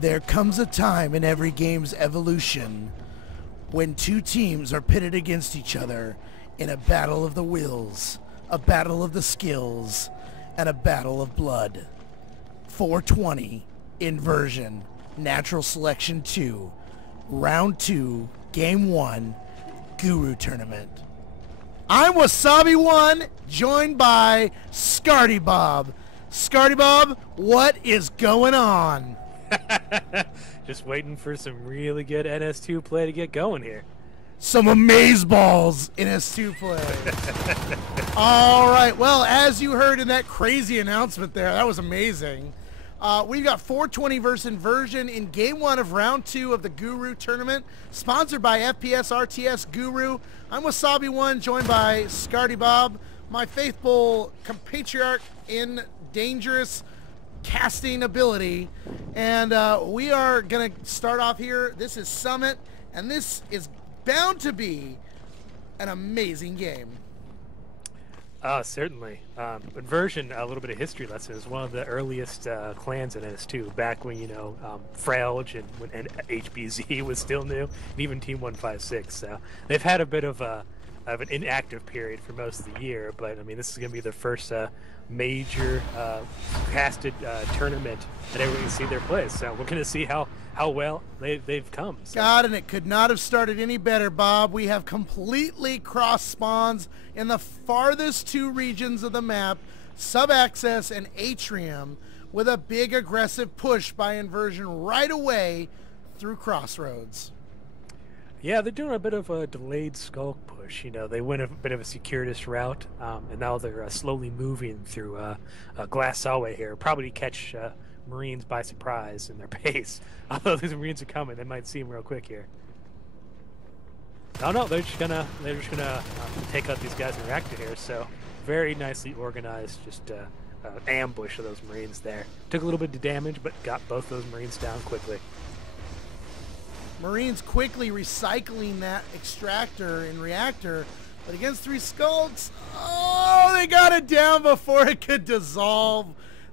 There comes a time in every game's evolution when two teams are pitted against each other in a battle of the wills, a battle of the skills, and a battle of blood. 420, Inversion, Natural Selection 2, Round 2, Game 1, Guru Tournament. I'm Wasabi1, joined by Scarty Bob. Scarty Bob, what is going on? Just waiting for some really good NS2 play to get going here. Some amazeballs in S2 play. All right, well, as you heard in that crazy announcement there, that was amazing. We've got 420 versus Inversion in Game 1 of Round 2 of the Guru Tournament, sponsored by FPS RTS Guru. I'm Wasabi1, joined by Scarty Bob, my faithful compatriot in dangerous casting ability. And we are going to start off here. This is Summit, and this is bound to be an amazing game. Certainly. Inversion, a little bit of history lesson, is one of the earliest clans in NS2, back when, Frelge and HBZ was still new, and even Team 156. So they've had a bit of an inactive period for most of the year, but, I mean, this is going to be the first major casted tournament that everyone can see their plays. So we're going to see how well they've come. So. God, and it could not have started any better, Bob. We have completely cross spawns in the farthest two regions of the map, Subaccess and Atrium, with a big aggressive push by Inversion right away through Crossroads. Yeah, they're doing a bit of a delayed skulk push. They went a bit of a circuitous route, and now they're slowly moving through Glass Hallway here, probably to catch Marines by surprise in their pace. Although these Marines are coming, they might see them real quick here. No, they're just gonna take out these guys in reactor here. So very nicely organized, just ambush of those Marines there. Took a little bit of damage, but got both those Marines down quickly. Marines quickly recycling that extractor and reactor, but against three skulks, oh, they got it down before it could dissolve.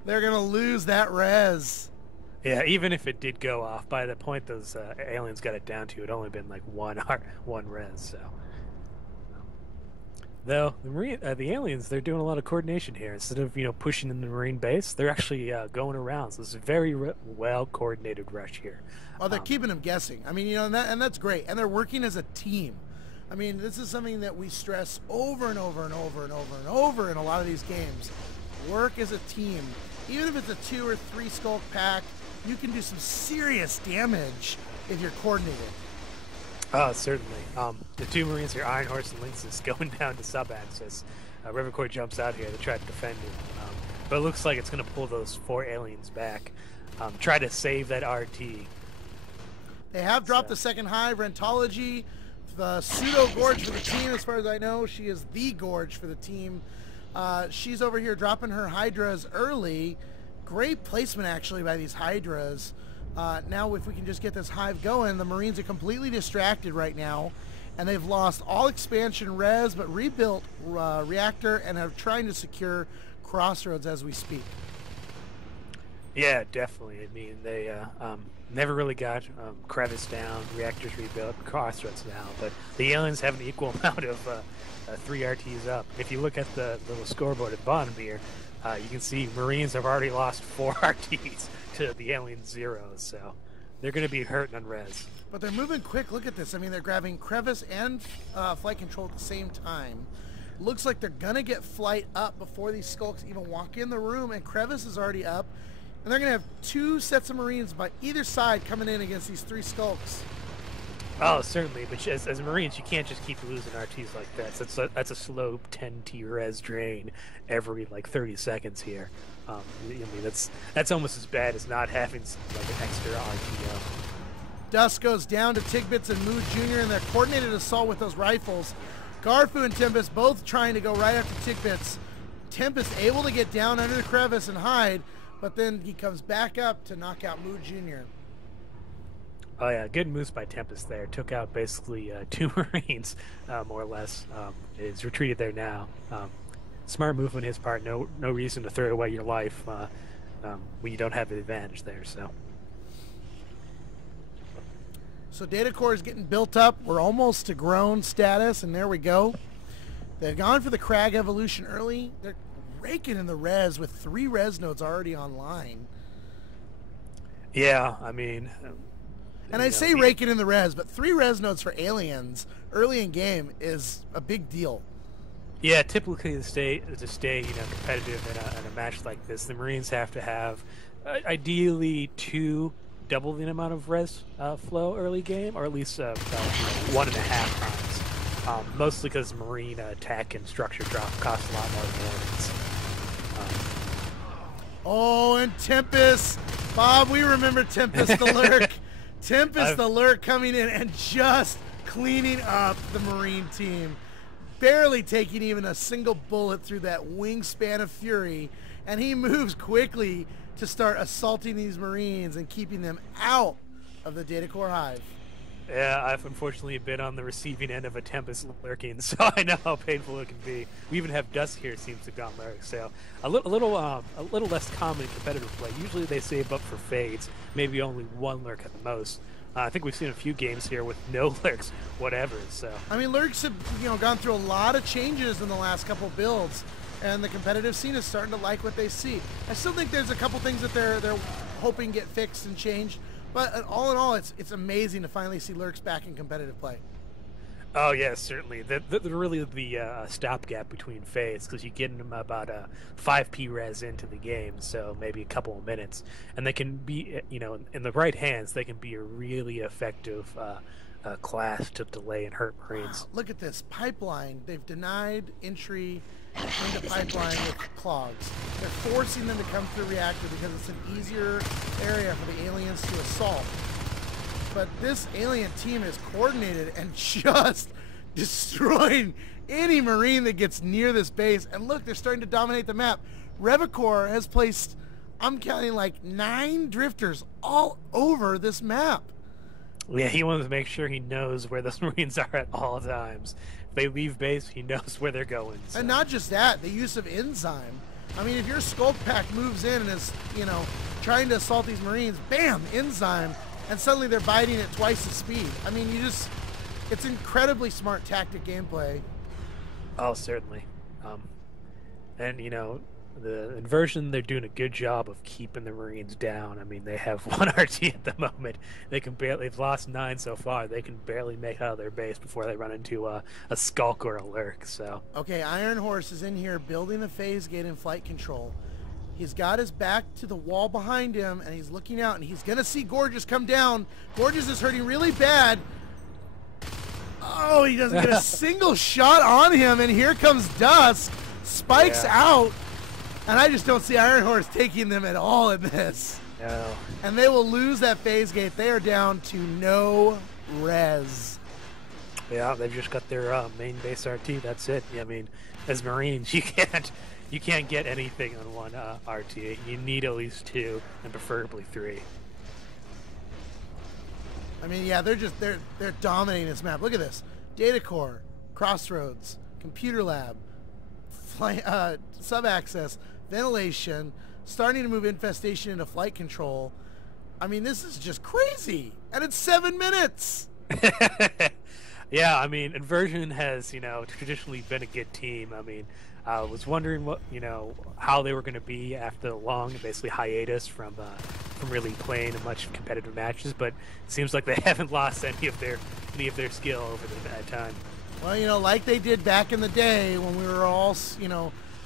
They're gonna lose that res. Yeah, even if it did go off, by the point those aliens got it down to, it only been like one res. So, though the aliens, they're doing a lot of coordination here. Instead of pushing in the Marine base, they're actually going around. So it's a very well coordinated rush here. Oh, they're keeping them guessing. I mean, and that's great. And they're working as a team. I mean, this is something that we stress over and over and over and over and over in a lot of these games. Work as a team. Even if it's a 2 or 3 skulk pack, you can do some serious damage if you're coordinated. Oh, certainly. The two Marines here, Iron Horse and Lynx, is going down to Subaccess. Rivercore jumps out here to try to defend him. But it looks like it's going to pull those 4 aliens back. Try to save that RT. They have dropped the second hive, Rentology, the pseudo Gorge for the team. As far as I know, she is the Gorge for the team. She's over here dropping her Hydras early. Great placement, actually, by these Hydras. Now, if we can just get this hive going, the Marines are completely distracted right now, and they've lost all expansion res, but rebuilt reactor and are trying to secure Crossroads as we speak. Yeah, definitely. I mean, they never really got Crevice down, reactors rebuilt, Crossroads now, but the aliens have an equal amount of 3 RTs up. If you look at the little scoreboard at the bottom here, you can see Marines have already lost 4 RTs to the alien 0, so they're going to be hurting on res. But they're moving quick. Look at this. I mean, they're grabbing Crevice and flight control at the same time. Looks like they're going to get flight up before these skulks even walk in the room, and Crevice is already up. And they're going to have 2 sets of Marines by either side coming in against these 3 skulks. Oh, certainly. But as Marines, you can't just keep losing RTs like that. That's a slow 10T res drain every 30 seconds here. I mean, that's almost as bad as not having an extra RTO. Dust goes down to Tigbits and Mood Jr. in their coordinated assault with those rifles. Garfu and Tempest both trying to go right after Tigbits. Tempest able to get down under the crevice and hide, but then he comes back up to knock out Mood Jr. Oh yeah, good moves by Tempest there. Took out basically 2 Marines, more or less. Is retreated there now. Smart move on his part. No reason to throw away your life when you don't have the advantage there. So So data core is getting built up. We're almost to grown status, and there we go. They've gone for the crag evolution early. They're raking in the res with 3 res nodes already online. Yeah, I mean, and I say raking in the res, but 3 res nodes for aliens early in game is a big deal. Yeah, typically to stay competitive in a match like this, the Marines have to have ideally 2 double the amount of res flow early game, or at least about 1.5 times. Mostly because Marine attack and structure drop cost a lot more than aliens. Oh, and Tempest, Bob, we remember Tempest the Lurk. Tempest the Lurk coming in and just cleaning up the Marine team. Barely taking even a single bullet through that wingspan of fury, and he moves quickly to start assaulting these Marines and keeping them out of the data core hive. Yeah, I've unfortunately been on the receiving end of a Tempest lurking, so I know how painful it can be. We even have Dusk here seems to have gone lurk, so a little less common in competitive play. Usually they save up for fades, maybe only 1 lurk at the most. I think we've seen a few games here with no lurks, whatever. So I mean, lurks have gone through a lot of changes in the last couple builds, and the competitive scene is starting to like what they see. I still think there's a couple things that they're hoping get fixed and changed, but all in all, it's amazing to finally see lurks back in competitive play. Oh yeah, certainly. They're really the stopgap between fades, because you get them about 5p res into the game, so maybe a couple of minutes, and they can be, in the right hands, they can be a really effective class to delay and hurt Marines. Wow, look at this pipeline. They've denied entry into pipeline with clogs. They're forcing them to come through reactor because it's an easier area for the aliens to assault. But this alien team is coordinated and just destroying any Marine that gets near this base. And look, they're starting to dominate the map. Revicor has placed, I'm counting, like 9 drifters all over this map. Yeah, he wants to make sure he knows where those Marines are at all times. If they leave base, he knows where they're going. So. And not just that, the use of enzyme. I mean, if your Skulk Pack moves in and is, trying to assault these Marines, bam, enzyme. And suddenly they're biting at twice the speed. I mean, it's incredibly smart tactic gameplay. Oh, certainly. And, the inversion, they're doing a good job of keeping the Marines down. I mean, they have 1 RT at the moment. They've lost 9 so far. They can barely make out of their base before they run into a Skulk or a Lurk, so. Okay, Iron Horse is in here building the phase gate in flight control. He's got his back to the wall behind him, and he's looking out, and he's going to see Gorgeous come down. Gorgeous is hurting really bad. Oh, he doesn't get a single shot on him, and here comes Dusk. Spikes out, and I just don't see Iron Horse taking them at all in this. No. And they will lose that phase gate. They are down to no res. Yeah, they've just got their main base RT. That's it. I mean, as Marines, you can't get anything on 1 RT. You need at least 2, and preferably 3. I mean, yeah, they're dominating this map. Look at this: data core, crossroads, computer lab, sub access, ventilation, starting to move infestation into flight control. I mean, this is just crazy, and it's 7 minutes. Yeah, I mean, Inversion has traditionally been a good team. I mean. I was wondering what how they were going to be after the long, basically hiatus from really playing much competitive matches, but it seems like they haven't lost any of their skill over that time. Well, like they did back in the day when we were all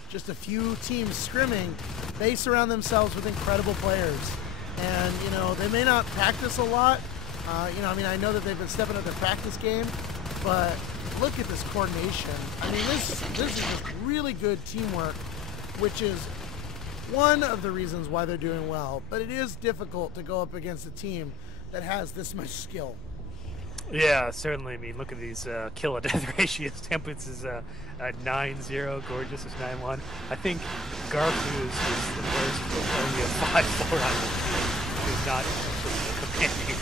just a few teams scrimming, they surround themselves with incredible players, and they may not practice a lot. I know that they've been stepping up their practice game, but look at this coordination. I mean, this is just really good teamwork, which is one of the reasons why they're doing well. But it is difficult to go up against a team that has this much skill. Yeah, certainly. I mean, look at these kill to death ratios. Tempest is 9-0, Gorgeous is 9-1. I think Garfu is the worst with only a 5-4 on the team. Is not commanding.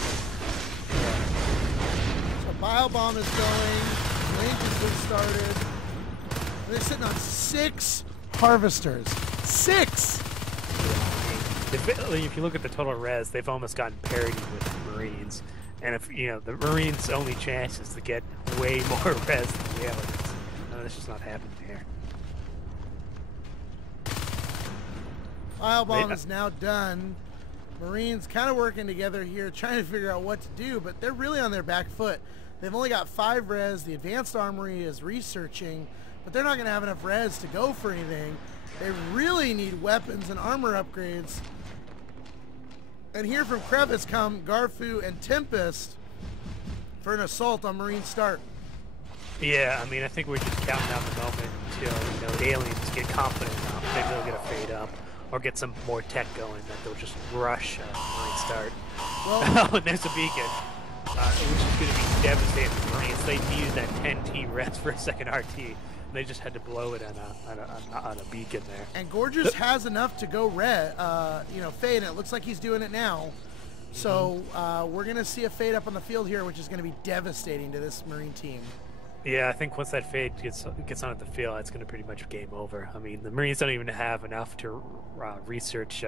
So Biobomb is going. Link has been started. And they're sitting on 6 harvesters. 6! If you look at the total res, they've almost gotten parity with Marines. And if the Marines' only chance is to get way more res than the aliens. No, that's just not happening here. Pile bomb is now done. Marines kind of working together here, trying to figure out what to do, but they're really on their back foot. They've only got 5 res. The advanced armory is researching, but they're not going to have enough res to go for anything. They really need weapons and armor upgrades. And here from Crevice come Garfu and Tempest for an assault on Marine start. Yeah, I mean, I think we're just counting down the moment until the aliens get confident enough. Maybe they'll get a fade up or get some more tech going that they'll just rush Marine start. Well, oh, there's a beacon, which is going to be devastating for Marines. They needed that 10T res for a second RT. They just had to blow it on a beacon there. And Gorgeous has enough to go red, fade, and it looks like he's doing it now. So we're going to see a fade up on the field here, which is going to be devastating to this Marine team. Yeah, I think once that fade gets onto the field, it's going to pretty much game over. I mean, the Marines don't even have enough to research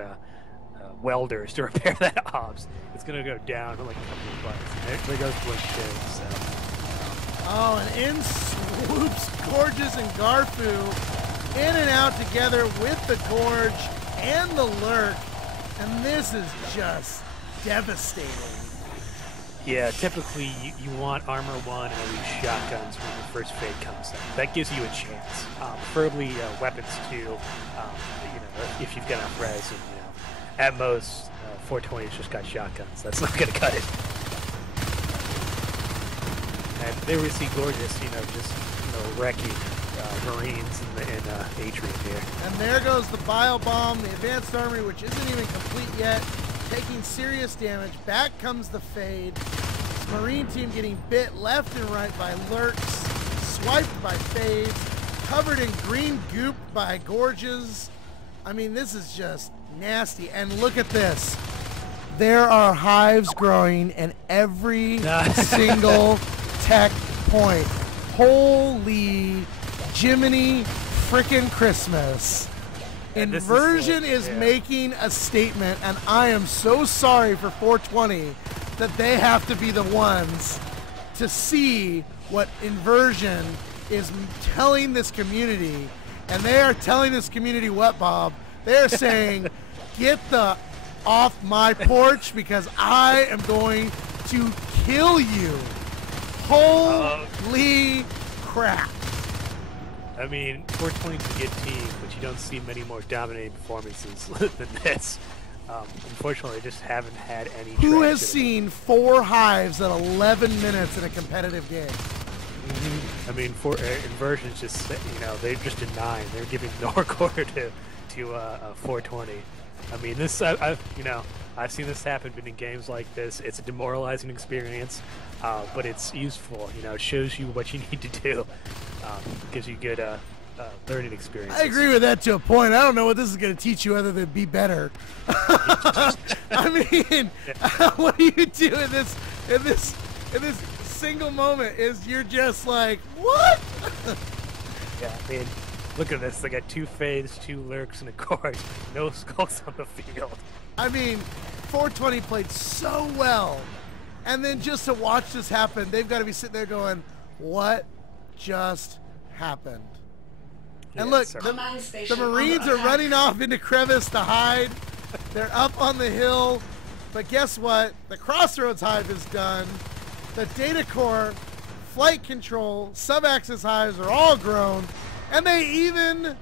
welders to repair that ops. It's going to go down to like a couple of bucks. There goes Blink Kid, so... Oh, and in swoops Gorgeous and Garfu, in and out together with the Gorge and the Lurk, and this is just devastating. Yeah, typically you want armor 1 and at least shotguns when the first fade comes in. That gives you a chance. Preferably weapons too, if you've got enough res, and at most 420's just got shotguns. That's not gonna cut it. And there we see Gorgeous, just wrecking Marines in Atrium here. And there goes the Bile Bomb, the Advanced Armory, which isn't even complete yet, taking serious damage. Back comes the fade. Marine team getting bit left and right by lurks, swiped by fades, covered in green goop by Gorges. I mean, this is just nasty. And look at this. There are hives growing in every single tech point. Holy Jiminy frickin' Christmas. Inversion is making a statement, and I am so sorry for 420 that they have to be the ones to see what Inversion is telling this community. And they are telling this community what, Bob? They're saying, get the off my porch because I am going to kill you. Holy crap. I mean, 420 is a good team, but you don't see many more dominating performances than this. Unfortunately, they just haven't had any. Who has seen 4 hives at 11 minutes in a competitive game? I mean, Inversion's just, they're just a 9. They're giving no quarter to 420. I mean, this, I've seen this happen in games like this. It's a demoralizing experience, but it's useful. It shows you what you need to do. Gives you good learning experience. I agree with that to a point. I don't know what this is going to teach you other than be better. I mean, what do you do in this single moment? Is you're just like, what? Yeah, I mean, look at this. They got 2 fades, 2 lurks, and a gorge. No skulls on the field. I mean, 420 played so well, and then just to watch this happen, they've got to be sitting there going, what just happened? And look, the Marines are running off into Crevice to hide. They're up on the hill, but guess what? The Crossroads hive is done. The data core, flight control, sub-axis hives are all grown, and they even,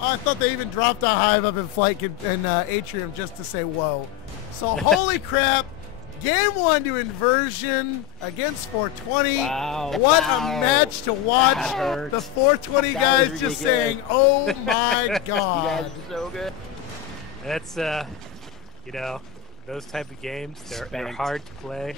I thought they even dropped a hive up in flight in Atrium just to say whoa. So holy crap. Game 1 to Inversion against 420. Wow. What a match to watch. The 420 guys just saying, oh my god. You guys are so good. That's, those type of games, they're hard to play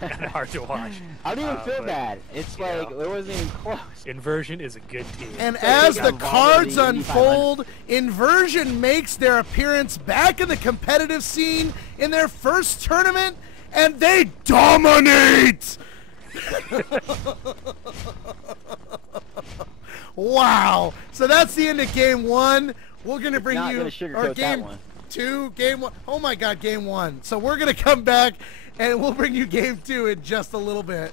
and hard to watch. I don't even feel bad. It's like, it wasn't even close. Inversion is a good team. And as the cards unfold, Inversion makes their appearance back in the competitive scene in their first tournament, and they dominate! Wow. So that's the end of game 1. We're going to bring you, or 2, game 1. Oh my God, game 1. So we're gonna come back and we'll bring you game 2 in just a little bit.